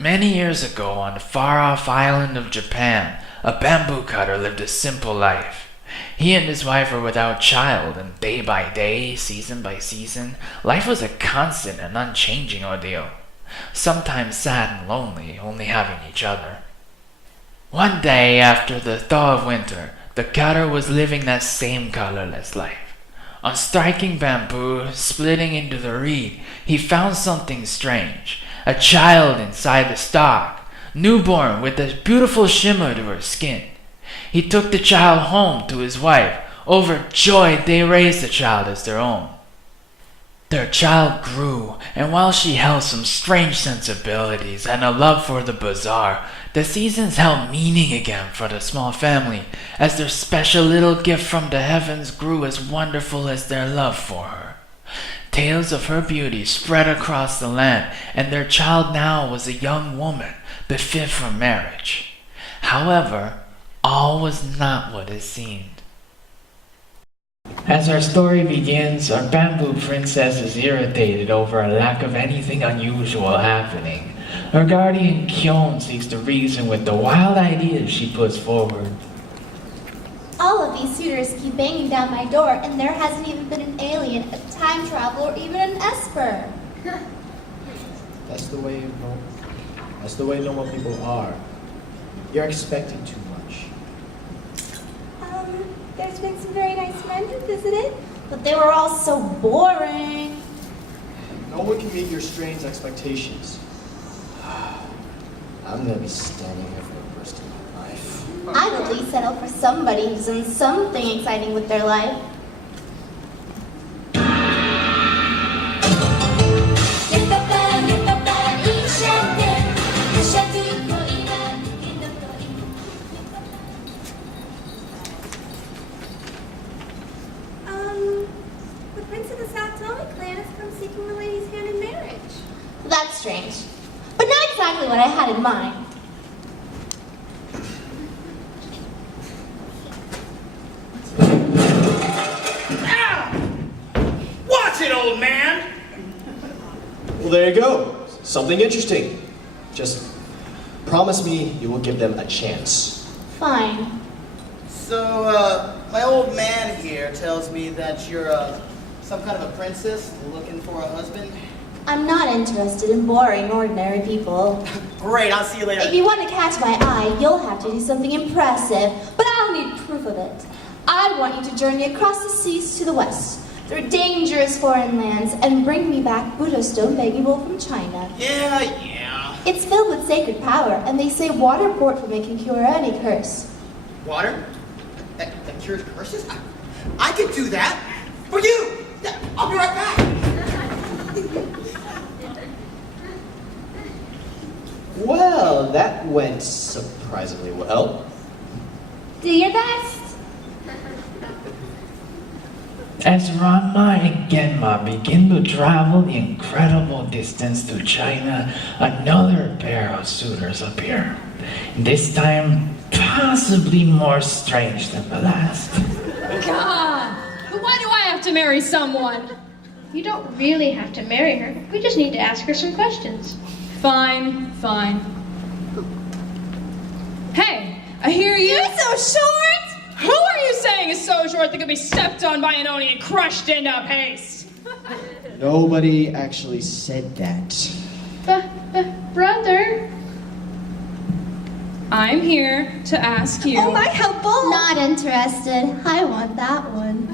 Many years ago, on the far-off island of Japan, a bamboo cutter lived a simple life. He and his wife were without child, and day by day, season by season, life was a constant and unchanging ordeal. Sometimes sad and lonely, only having each other. One day, after the thaw of winter, the cutter was living that same colorless life. On striking bamboo, splitting into the reed, he found something strange. A child inside the stalk, newborn with a beautiful shimmer to her skin. He took the child home to his wife. Overjoyed, they raised the child as their own. Their child grew, and while she held some strange sensibilities and a love for the bizarre, the seasons held meaning again for the small family, as their special little gift from the heavens grew as wonderful as their love for her. Tales of her beauty spread across the land, and their child now was a young woman, but fit for marriage. However, all was not what it seemed. As our story begins, our bamboo princess is irritated over a lack of anything unusual happening. Her guardian Kyon seeks to reason with the wild ideas she puts forward. All of these suitors keep banging down my door, and there hasn't even been an alien, a time traveler, or even an esper. That's the way normal people are. You're expecting too much. There's been some very nice men who visited, but they were all so boring. No one can meet your strange expectations. I'm gonna be standing here for the rest of my life. I'd at least settle for somebody who's done something exciting with their life. The Prince of the Satellite clan has come seeking the lady's hand in marriage. That's strange, but not exactly what I had in mind. Watch it, old man! Well, there you go. Something interesting. Just promise me you will give them a chance. Fine. So, my old man here tells me that you're, some kind of a princess looking for a husband. I'm not interested in boring, ordinary people. Great, I'll see you later. If you want to catch my eye, you'll have to do something impressive, but I'll need proof of it. I want you to journey across the seas to the west, through dangerous foreign lands, and bring me back Buddha stone begging bowl from China. Yeah. It's filled with sacred power, and they say water poured from it can cure any curse. Water? That cures curses? I could do that. For you! Yeah, I'll be right back. Well, that went surprisingly well. Do your best. As Ranma and Genma begin to travel the incredible distance to China, another pair of suitors appear. This time, possibly more strange than the last. God! But why do I have to marry someone? You don't really have to marry her. We just need to ask her some questions. Fine. Hey, I hear you. You're so short! Who are you saying is so short that could be stepped on by an Oni and crushed into paste? Nobody actually said that. Brother. I'm here to ask you. Oh, my helpful! Not interested. I want that one.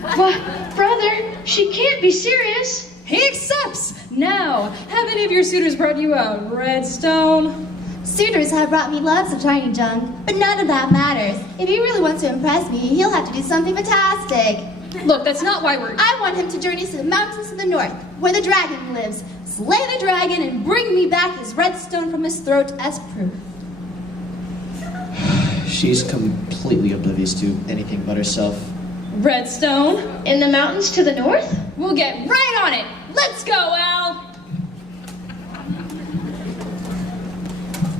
Brother, she can't be serious. He accepts! Now, have any of your suitors brought you a redstone? Suitors have brought me lots of tiny junk, but none of that matters. If he really wants to impress me, he'll have to do something fantastic. Look, that's not why we're... I want him to journey to the mountains to the north, where the dragon lives, slay the dragon, and bring me back his redstone from his throat as proof. She's completely oblivious to anything but herself. Redstone? In the mountains to the north? We'll get right on it! Let's go, Al!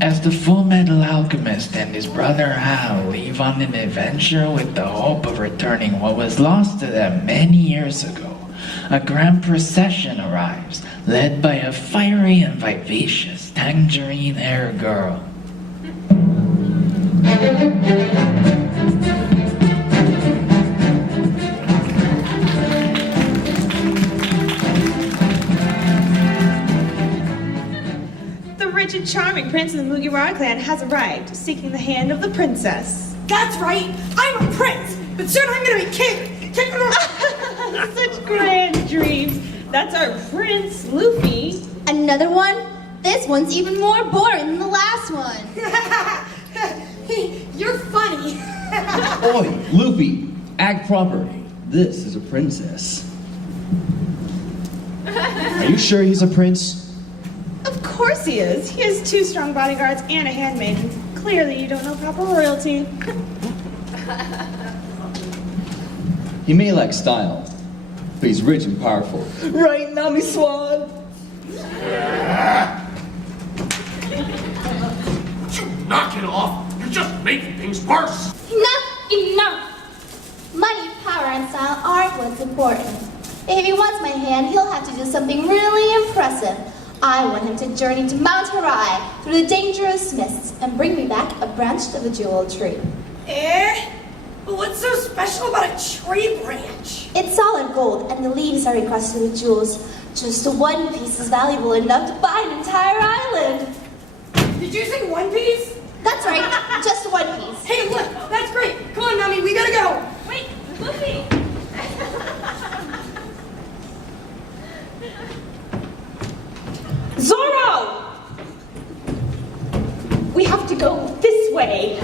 As the Full Metal Alchemist and his brother Hal leave on an adventure with the hope of returning what was lost to them many years ago, a grand procession arrives, led by a fiery and vivacious tangerine hair girl. The rich and charming prince of the Mugiwara clan has arrived, seeking the hand of the princess. That's right, I'm a prince, but soon I'm gonna be king. Such grand dreams. That's our prince, Luffy. Another one? This one's even more boring than the last one. You're funny. Oi, Luffy, act proper. This is a princess. Are you sure he's a prince? Of course he is. He has 2 strong bodyguards and a handmaiden. Clearly you don't know proper royalty. He may lack style, but he's rich and powerful. Right, Nami Swan? Knock it off! You're just making things worse! Enough! Money, power, and style aren't what's important. If he wants my hand, he'll have to do something really impressive. I want him to journey to Mount Harai through the dangerous mists and bring me back a branch of a jewel tree. But what's so special about a tree branch? It's solid gold, and the leaves are encrusted with jewels. Just one piece is valuable enough to buy an entire island. Did you say one piece? That's right, just one piece. Hey, look, that's great. Come on, Nami, we gotta go. Wait, Luffy! Zoro! We have to go this way.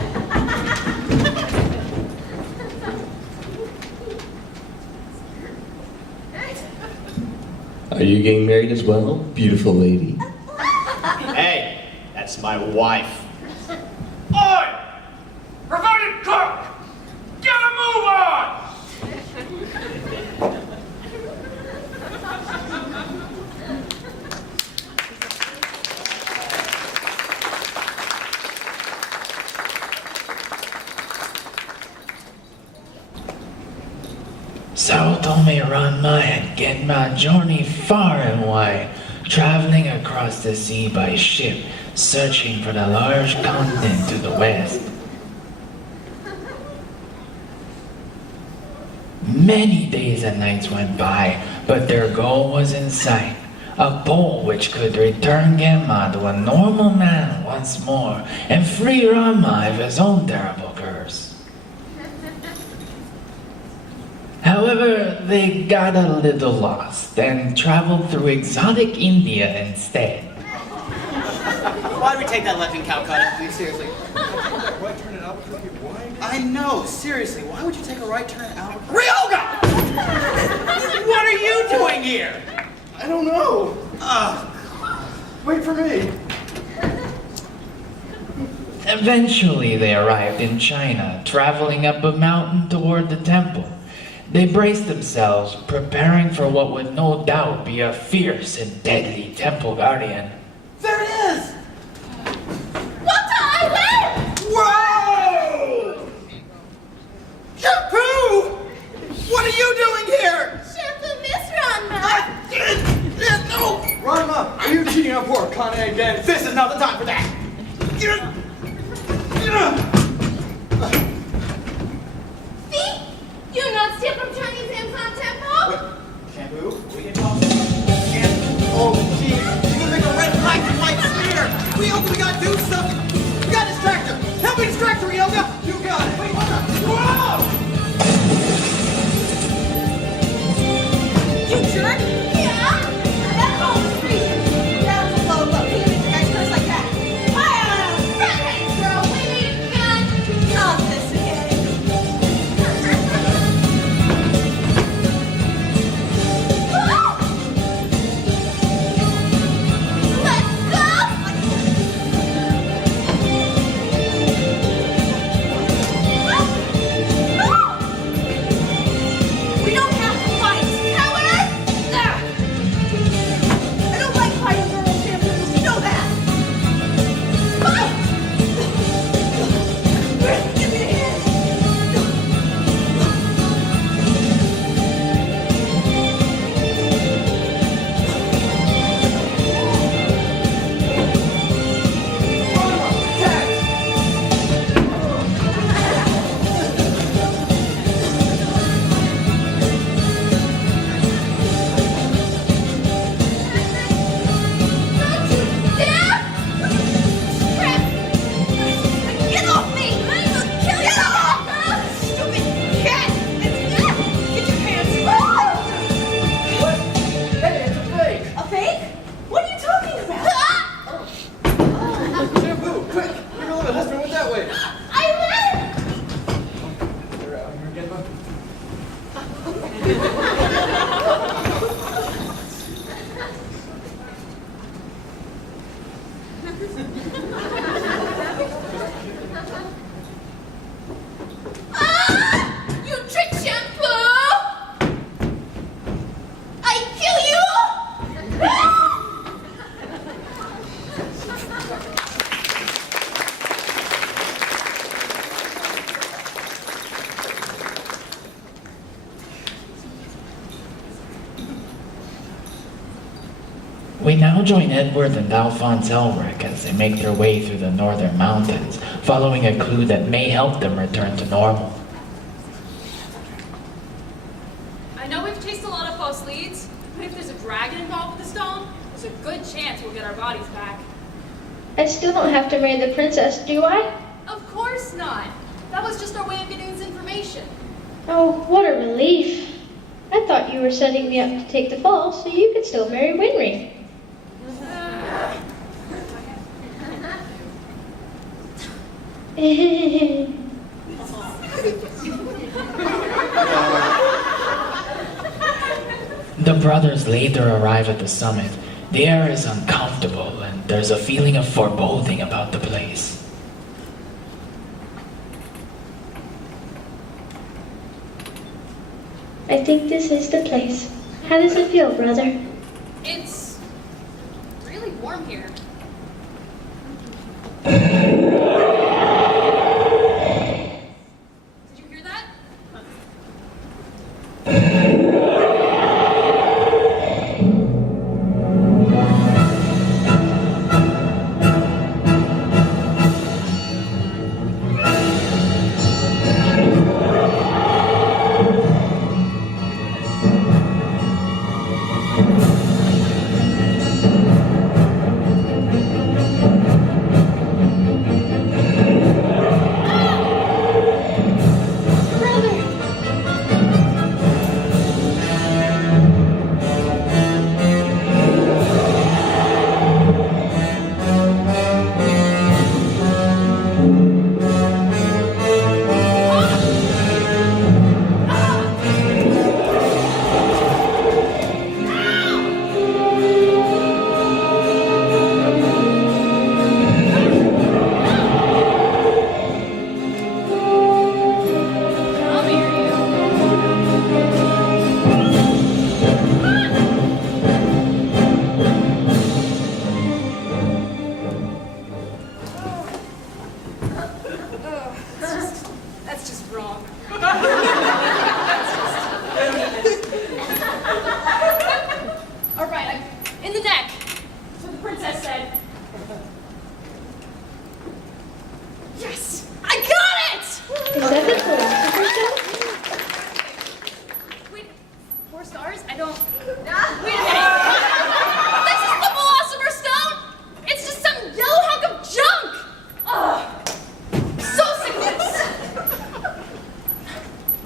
Are you getting married as well, beautiful lady? Hey, that's my wife. Oi! Reverted cook! Get a move on! So told me run my and get my journey far and wide, traveling across the sea by ship, searching for the large continent to the west. Many days and nights went by, but their goal was in sight. A bowl which could return Genma to a normal man once more and free Rama of his own terrible curse. However, they got a little lost and traveled through exotic India instead. Why'd we take that left in Calcutta? I mean, seriously. Why turn it Albuquerque? Why? I know, seriously. Why would you take a right turn out? Ryoga! What are you doing here? I don't know. Wait for me. Eventually, they arrived in China, traveling up a mountain toward the temple. They braced themselves, preparing for what would no doubt be a fierce and deadly temple guardian. There it is! What the island? Whoa! Shampoo! What are you doing here? Shampoo Miss Ranma. No! Ranma, are you cheating on poor Kane again? This is not the time for that! You not steal from Chinese implant temple? Shampoo? We can talk. Oh, gee, you're gonna make a red black and white smear! Ryoga, we gotta do something! We gotta distract her! Help me distract her, Ryoga! You got it! Wait, what the? Whoa! You jerk! Yeah? That whole street. That was a low blow. You didn't think I'd curse like that. Redheaded girl, we need a gun. Not this again. Let's go! You trick shampoo! I kill you! We now join Edward and Alphonse Elric as they make their way through the northern mountains, following a clue that may help them return to normal. I know we've chased a lot of false leads, but if there's a dragon involved with the stone, there's a good chance we'll get our bodies back. I still don't have to marry the princess, do I? Of course not. That was just our way of getting this information. Oh, what a relief. I thought you were setting me up to take the fall so you could still marry Winry. The brothers later arrive at the summit. The air is uncomfortable, and there's a feeling of foreboding about the place. I think this is the place. How does it feel, brother? It's really warm here. Did you hear that? That's just wrong. All right, I'm in the neck. That's what the princess said. Yes, I got it! Is that the philosopher's stone? Wait, 4 stars? I don't. Wait a minute. This is the philosopher's stone? It's just some yellow hunk of junk! Ugh. So sick of this.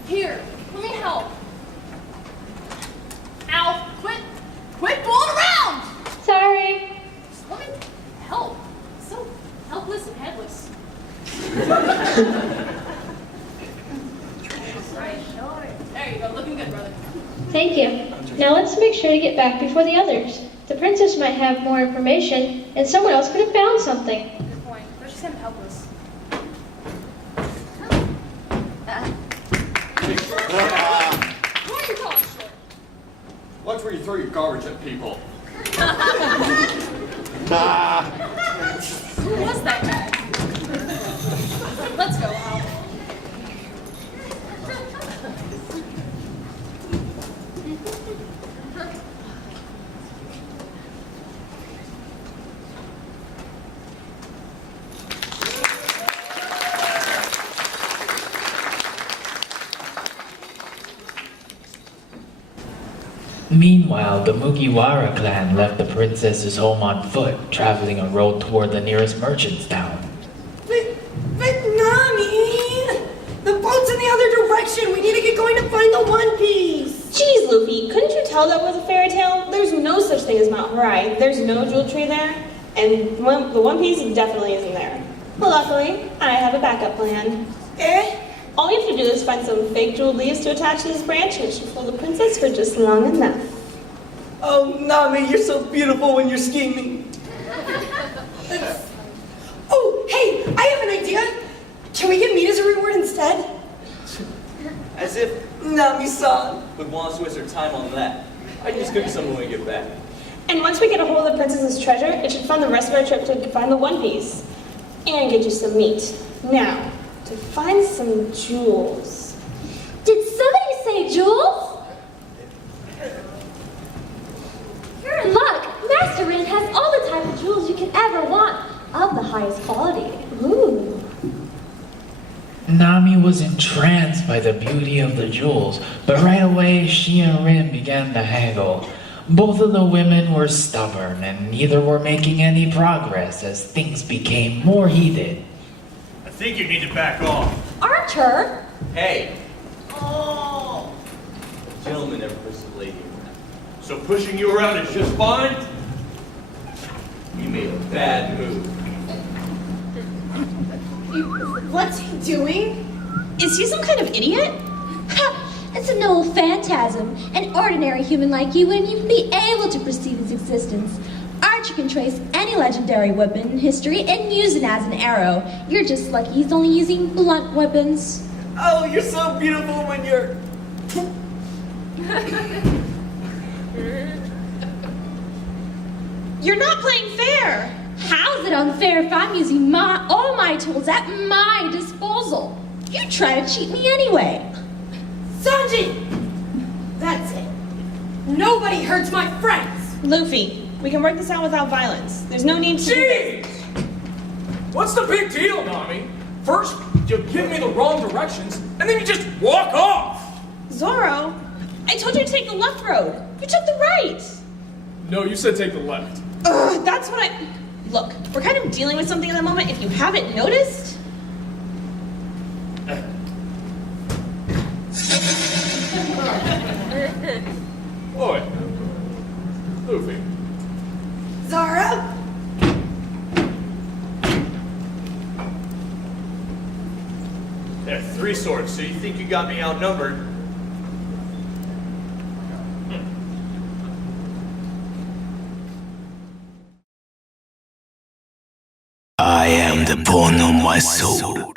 Here, let me help. Ow, quit fooling around! Sorry. Just let me help. So helpless and headless. Right. There you go, looking good, brother. Thank you. Now let's make sure to get back before the others. The princess might have more information, and someone else could have found something. Good point. They're just kind of helpless. Who are you calling short? Watch where you throw your garbage at people. Who was that guy? Let's go, Al. Meanwhile, the Mugiwara clan left the princess's home on foot, traveling a road toward the nearest merchant's town. But Nami! The boat's in the other direction! We need to get going to find the One Piece! Jeez, Luffy, couldn't you tell that was a fairy tale? There's no such thing as Mount Horai. There's no jewel tree there, and the One Piece definitely isn't there. But luckily, I have a backup plan. All we have to do is find some fake jeweled leaves to attach to this branch, and it should fool the princess for just long enough. Oh, Nami, you're so beautiful when you're scheming. Nami-san. Would want to waste our time on that. I can just cook you something when we get back. And once we get a hold of the princess's treasure, it should fund the rest of our trip to find the One Piece. And get you some meat. Now, to find some jewels. Did somebody say jewels? You're in luck. Master Rin has all the type of jewels you could ever want, of the highest quality. Ooh. Nami was entranced by the beauty of the jewels, but right away she and Rin began to haggle. Both of the women were stubborn, and neither were making any progress as things became more heated. I think you need to back off. Archer? Hey! Oh! A gentleman never pushes a lady around. So pushing you around is just fine? You made a bad move. What's he doing? Is he some kind of idiot? Ha! It's an old phantasm. An ordinary human like you wouldn't even be able to perceive its existence. Archer can trace any legendary weapon in history and use it as an arrow. You're just lucky he's only using blunt weapons. Oh, you're so beautiful when you're... You're not playing fair. How's it unfair if I'm using all my tools at my disposal? You try to cheat me anyway. Sanji! That's it. Nobody hurts my friends. Luffy, we can work this out without violence. There's no need to do this. Jeez! What's the big deal, Nami? First, you give me the wrong directions, and then you just walk off! Zoro, I told you to take the left road. You took the right. No, you said take the left. Ugh, that's what I... Look, we're kind of dealing with something at the moment, if you haven't noticed. Oi. Luffy. Zoro? There are 3 swords, so you think you got me outnumbered? I am the bone of my soul.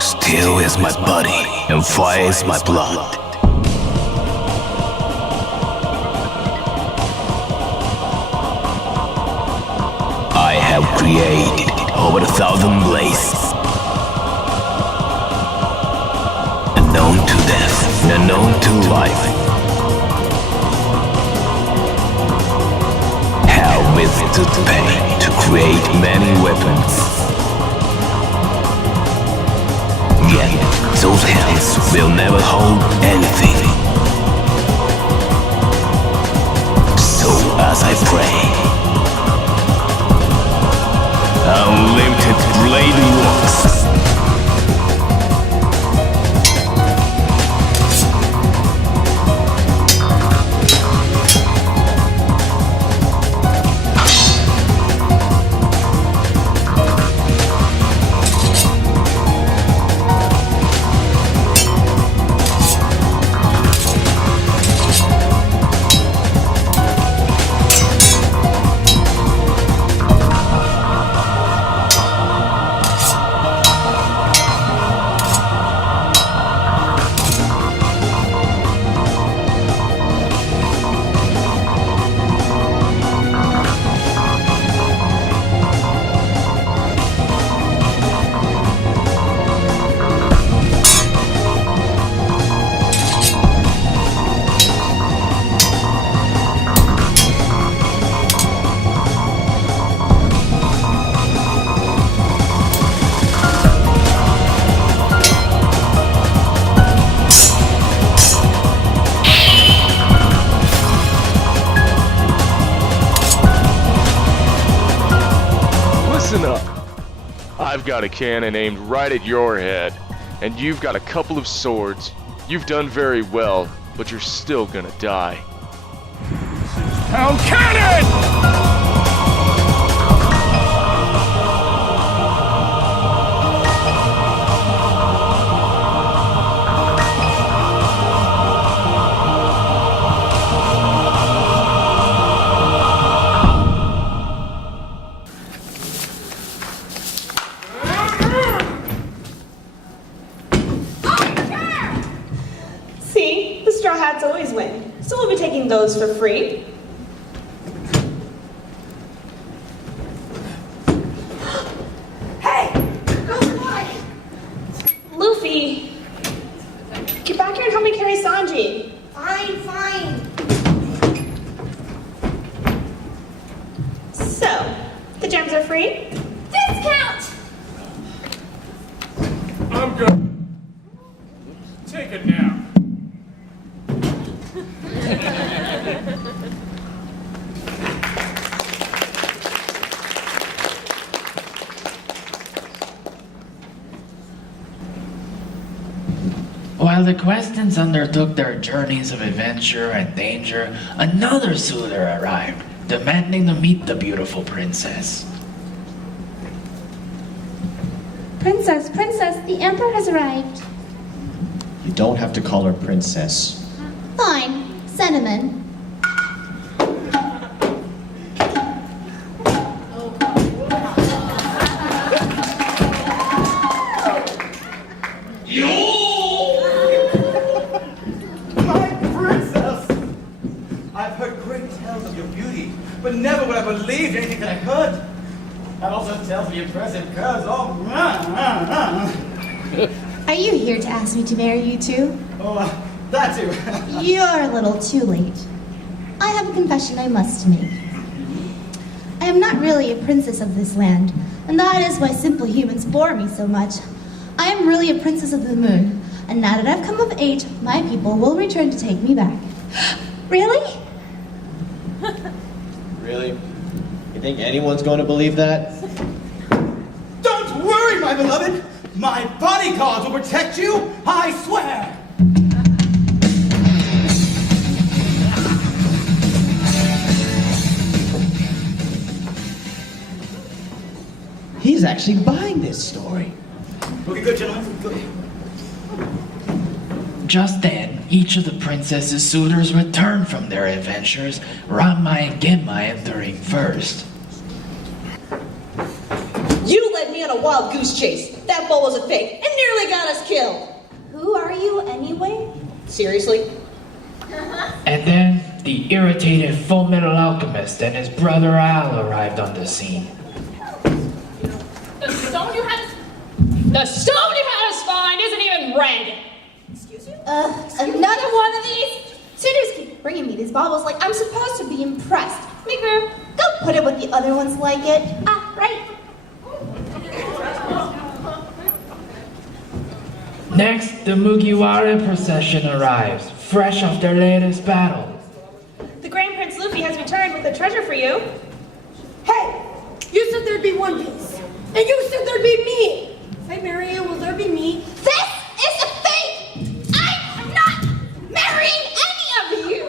Steel is my body, and fire is my blood. I have created over 1,000 blades. Unknown to death, and unknown to life. Have withstood pain to create many weapons. Yet, those hands will never hold anything. So as I pray, Unlimited Bladeworks. I've got a cannon aimed right at your head, and you've got a couple of swords. You've done very well, but you're still gonna die. Pound cannon! Straw Hats always win, so we'll be taking those for free. Hey! Luffy! Get back here and help me carry Sanji. Fine. So, the gems are free? Discount! I'm good. Take it now. While the Questons undertook their journeys of adventure and danger, another suitor arrived, demanding to meet the beautiful princess. Princess, the Emperor has arrived. You don't have to call her princess. Fine, Cinnamon. But never would I believed anything that I heard. That also tells me impressive curves. Oh, Are you here to ask me to marry you too? Oh, that too. You're a little too late. I have a confession I must make. I am not really a princess of this land, and that is why simple humans bore me so much. I am really a princess of the moon, and now that I've come of age, my people will return to take me back. Really? Really? You think anyone's going to believe that? Don't worry, my beloved. My bodyguards will protect you, I swear. He's actually buying this story. Okay, good, gentlemen. Good. Just then, each of the princess's suitors returned from their adventures, Ranma and Genma entering first. You led me on a wild goose chase. That ball was a fake and nearly got us killed. Who are you anyway? Seriously? And then, the irritated Full Metal Alchemist and his brother Al arrived on the scene. The stone you had us find isn't even red. Another one of these? Suitors keep bringing me these baubles like I'm supposed to be impressed. Mikuru, go put it with the other ones like it. Ah, right. Next, the Mugiwara procession arrives, fresh off their latest battle. The Grand Prince Luffy has returned with a treasure for you. Hey! You said there'd be one piece. And you said there'd be me. If I marry you, will there be me? This is a fake! I'm not marrying any of you!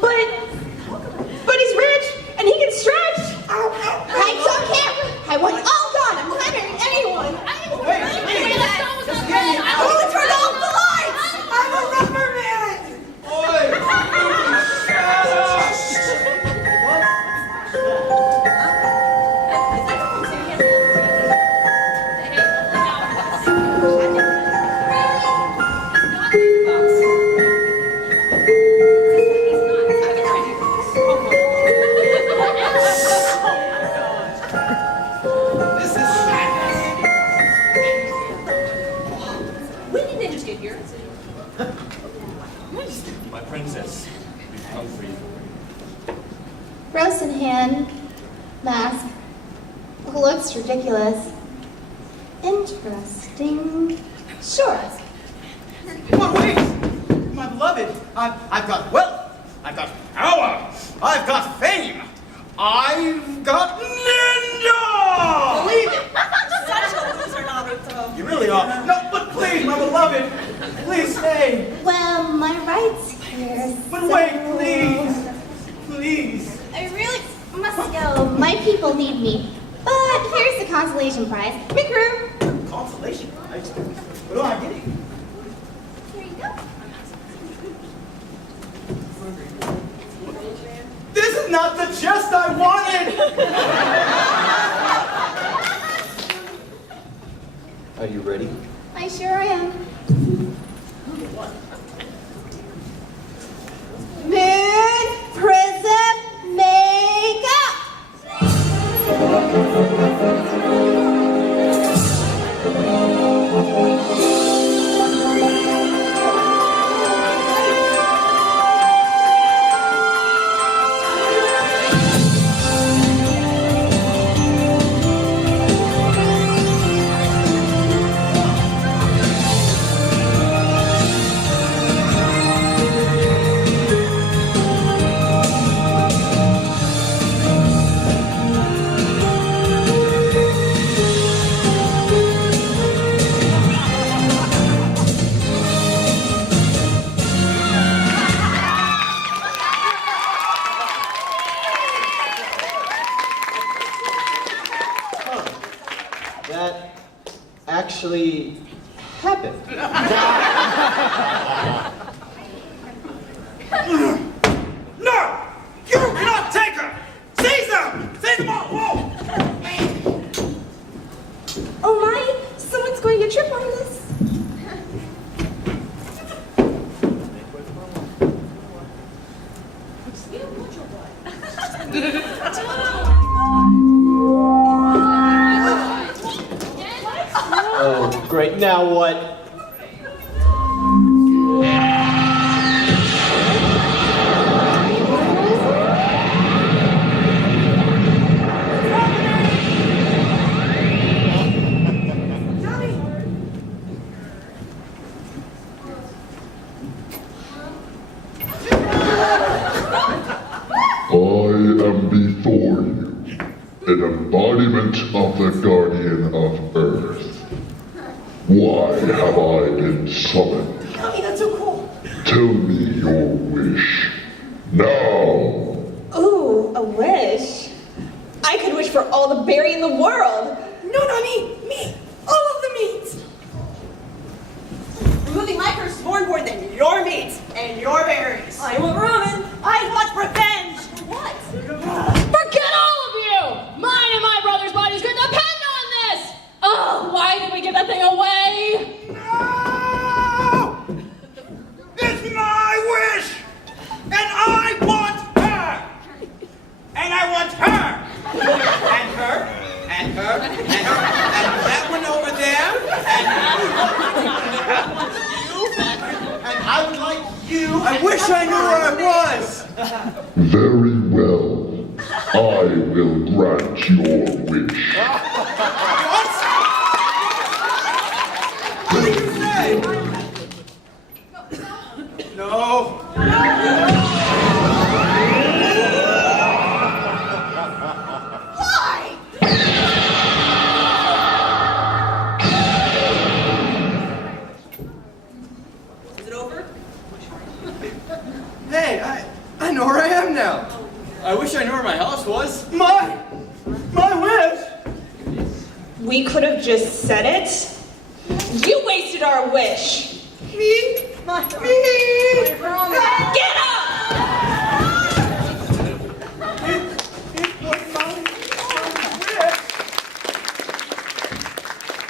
But he's rich, and he can stretch. I don't care! I want it all gone! I'm not marrying anyone! Who turned off the lights? I'm a rubber man! My princess, we've come for you. Rose in hand, mask. Looks ridiculous. Interesting. Sure. But wait! My beloved, I've got wealth, I've got power, I've got fame, I've got ninja! Believe it! Such a loser, Naruto. You really are. No, but please, my beloved, please stay. Well, my rights here. But wait, please. Please. I really must go. My people need me. But here's the consolation prize. Mikuru! Consolation prize? What am I getting? Here you go. This is not the chest I wanted! Are you ready? I sure am. Moon Prism Makeup! That actually happened. No! You cannot take her! Seize them! Seize them all! Whoa! Oh my, someone's going to trip on this. Oh, great. Now what? I am before you, an embodiment of the Guardian of Earth. Why have I been summoned? Tommy, that's so cool. Tell me your wish. Now! Ooh, a wish. I could wish for all the berry in the world. No, not me. Me. All of the meats. Removing my curse is more important than your meats and your berries. I want ramen. I want revenge. What? Forget all of you! Mine and my brother's bodies could depend on this! Oh, why did we give that thing away? No! It's my wish! And I want her! And I want her! And her, and her, and her, and that one over there, and that one's you, and I would like you. I wish I knew where I was! Very well. I will grant your wish. What? What did you say? No. Why? Is it over? Hey, I know where I am now. I wish I knew where my house was. My wish! We could have just said it. You wasted our wish. Me? Me? Get up! It was my wish.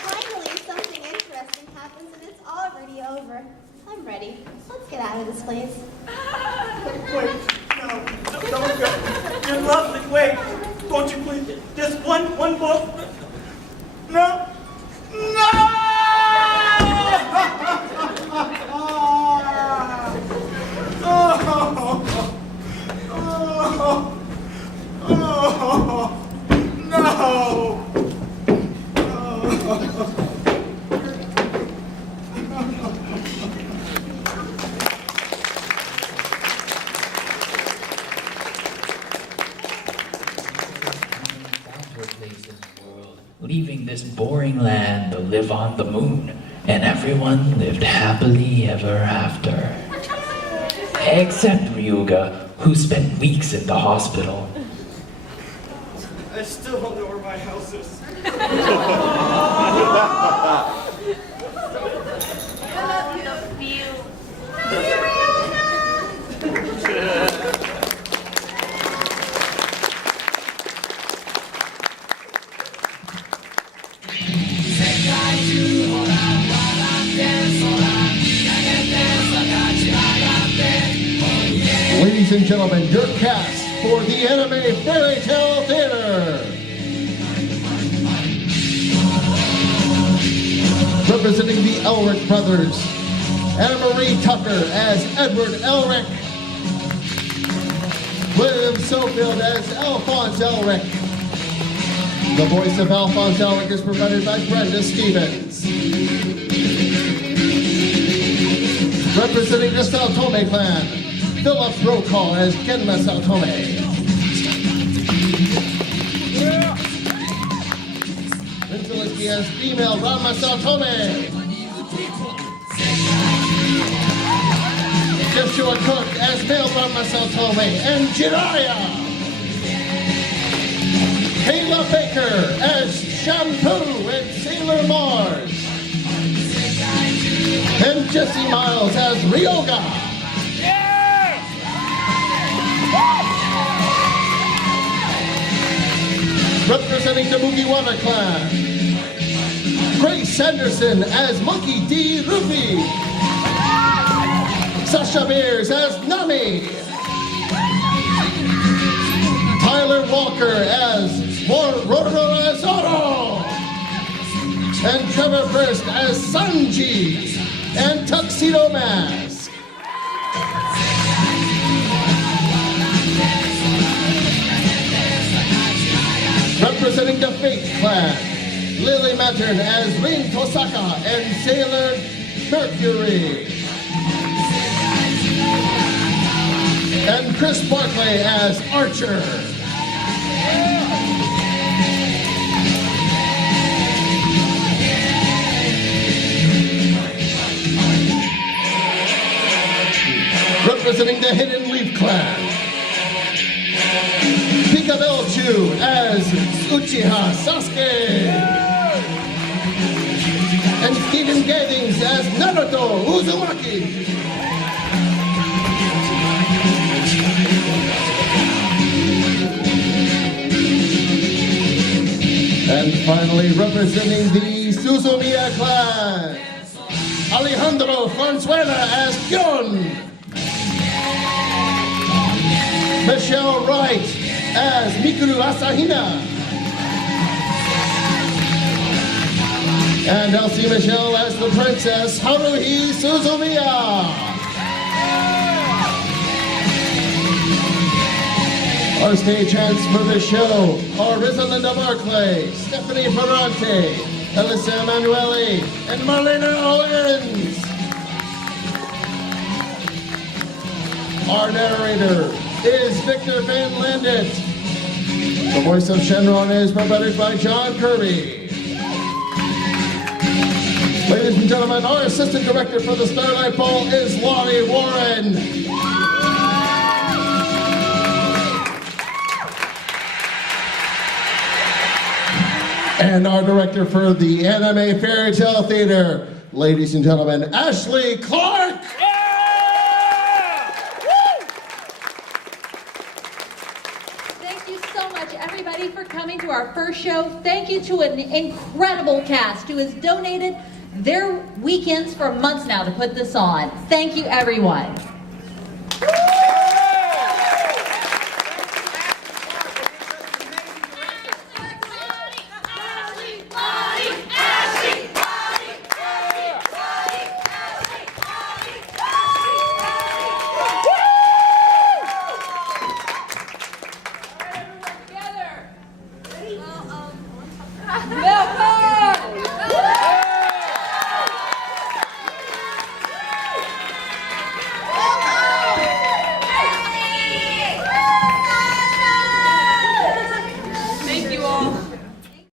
Finally, something interesting happens and it's already over. I'm ready. Let's get out of this place. Wait, no, don't go. You're lovely. Wait, won't you please? Just one book. No. No! Leaving this boring land to live on the moon, and everyone lived happily ever after. Except Ryuga, who spent weeks in the hospital. I still don't know where my house is. I love you.世界中ほら笑って空見上げて and gentlemen, your cast for the anime Fairytale Theater. Representing the Elric brothers, Anna Marie Tucker as Edward Elric, William Sofield as Alphonse Elric. The voice of Alphonse Elric is provided by Brenda Stevens. Representing the Sao Tome clan, Philip Brokaw as Genma Sao Tome. Vincelicki as female Rama Sao Tome. Joshua Cook as male Rama Sao Tome and Jiraiya. Kayla Baker as Shampoo and Sailor Mars. And Jesse Miles as Ryoga. Yeah! Representing the Mugiwara clan, Grace Anderson as Monkey D. Ruffy. Sasha Mears as Nami. Tyler Walker as Rororo as Oro. And Trevor First as Sanji and Tuxedo Mask. Representing the Fate clan, Lily Mattern as Rin Tosaka and Sailor Mercury. And Chris Barclay as Archer. Representing the Hidden Leaf clan, Pika Belchu as Uchiha Sasuke. And Stephen Gathings as Naruto Uzumaki. And finally, representing the Suzumiya clan, Alejandro Franzuela as Kyun. Michelle Wright as Mikuru Asahina. And Elsie Michelle as the Princess Haruhi Suzumiya. Our stagehands for the show are Rosalinda Barclay, Stephanie Ferrante, Alyssa Emanuele, and Marlena Owens. Our narrator is Victor Van Landet. The voice of Shenron is provided by John Kirby. Ladies and gentlemen, our assistant director for the Starlight Ball is Lonnie Warren. And our director for the Anime Fairytale Theater, ladies and gentlemen, Ashley Clark. Everybody for coming to our first show. Thank you to an incredible cast who has donated their weekends for months now to put this on. Thank you, everyone.